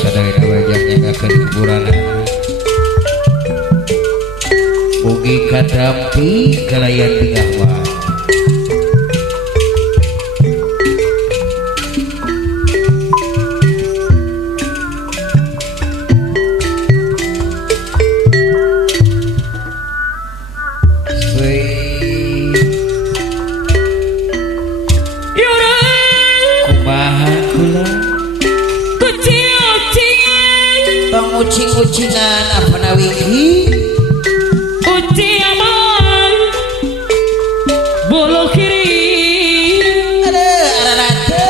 sadaya wajah nyagakeun hiburanna mugi kadampi kalayan tingah wae. Ucing-ucingan apa nawiki ucing aman bolo kiri ada rata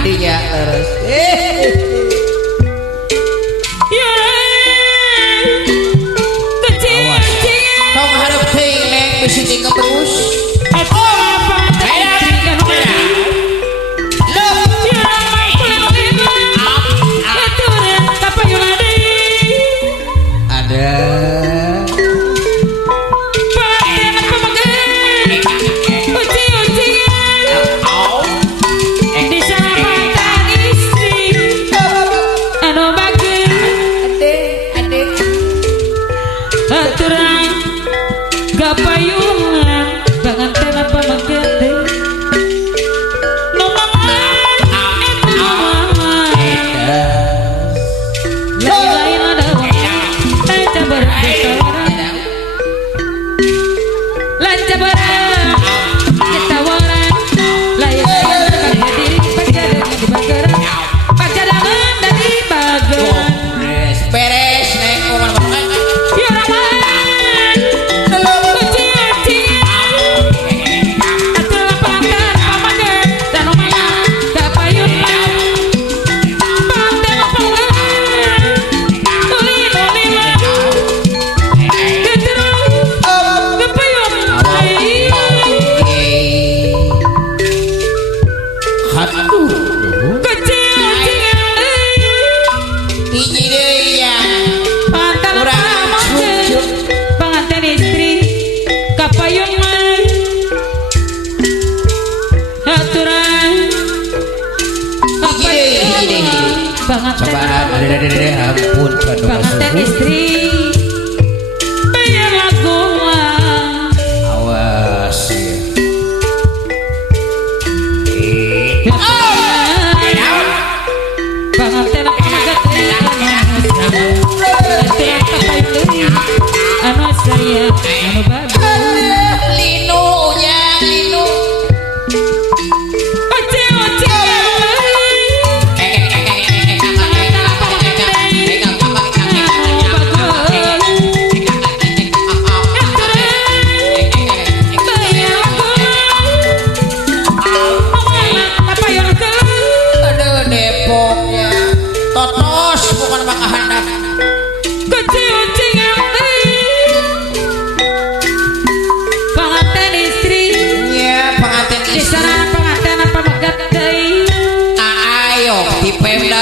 adinya leres kau harap ting neng bisi tinggal terus ampun banget istri bayar lagu awas ya banget anu saya anu bagus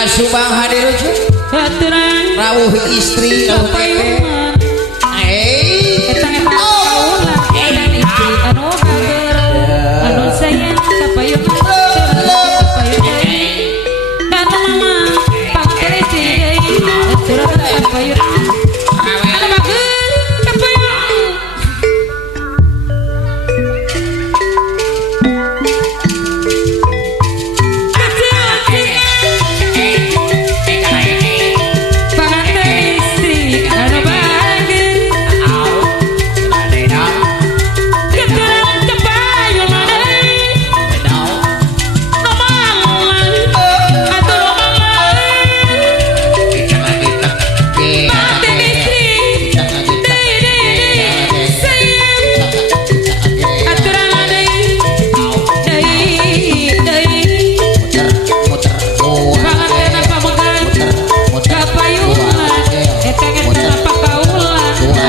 Subang hadir rawuh istri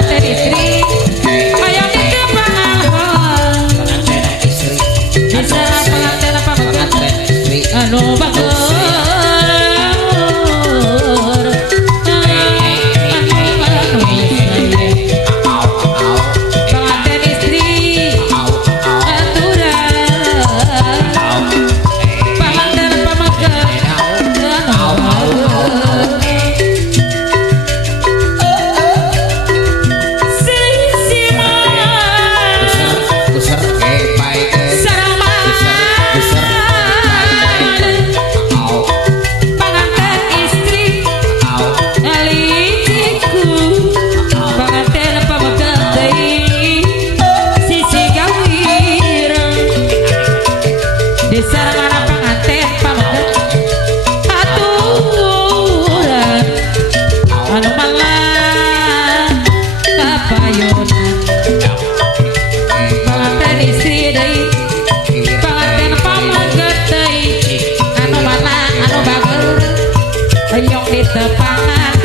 pengantin istri hayang dikepangan pengantin istri bisa pengantin apa pengantin istri anu bagus pengantin istri aturan pengantin pamakan Guser baik pengantin istri aliciku pengantin pamakan sisi gawir disarangan pengantin pamakan aturan anu malah kapayunan pengantin istri deui pengantin pamakan deui anu mana anu bager hayang ditepangan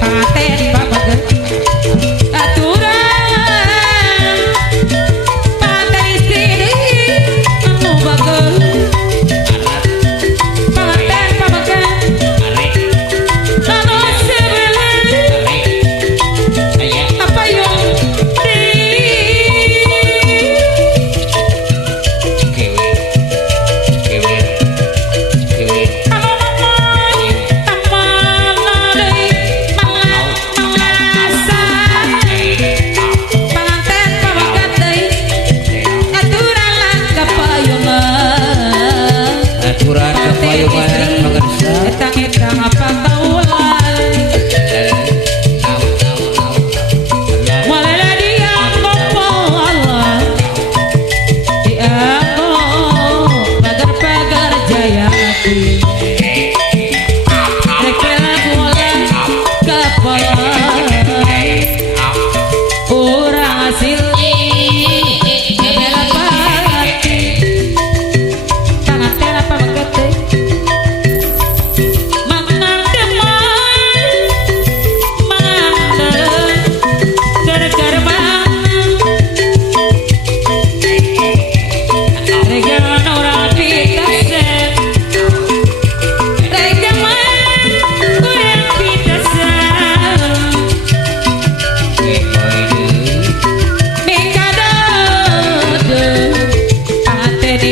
pengantin pamakan aturan pengantin istri deui anu bager pengantin pamakan anu sebelah apa yang aturan kepayungan pengersa etang apa taulan Walela dianggap pagar-pagar jayati rekela bola kapalan urang hasil bela pati pengantin apa mengerti mangan demai mandel gara-gara regan orang pitasen regan orang pitasen mikadode pengantin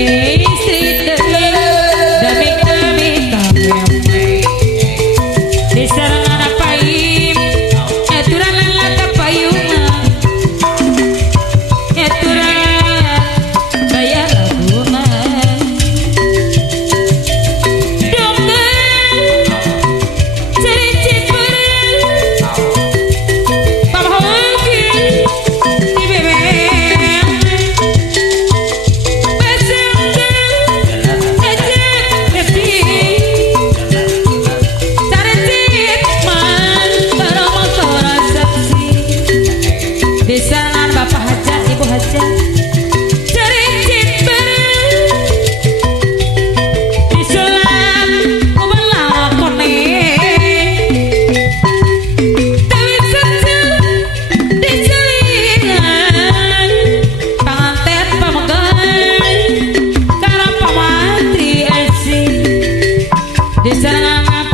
istri deui da minta disarangan apaim aturan lala payungan aturan bayar lagungan dongeng cericit beureum pamahogi di bebeng besengkeun ejek ngerti Tarecit man motor saksi disarangan bapak hajat ibu hajat cericit beureum disulam kumaha lakone dewi secu dicelingan pengantin pamagan karang pamantri esi disarangan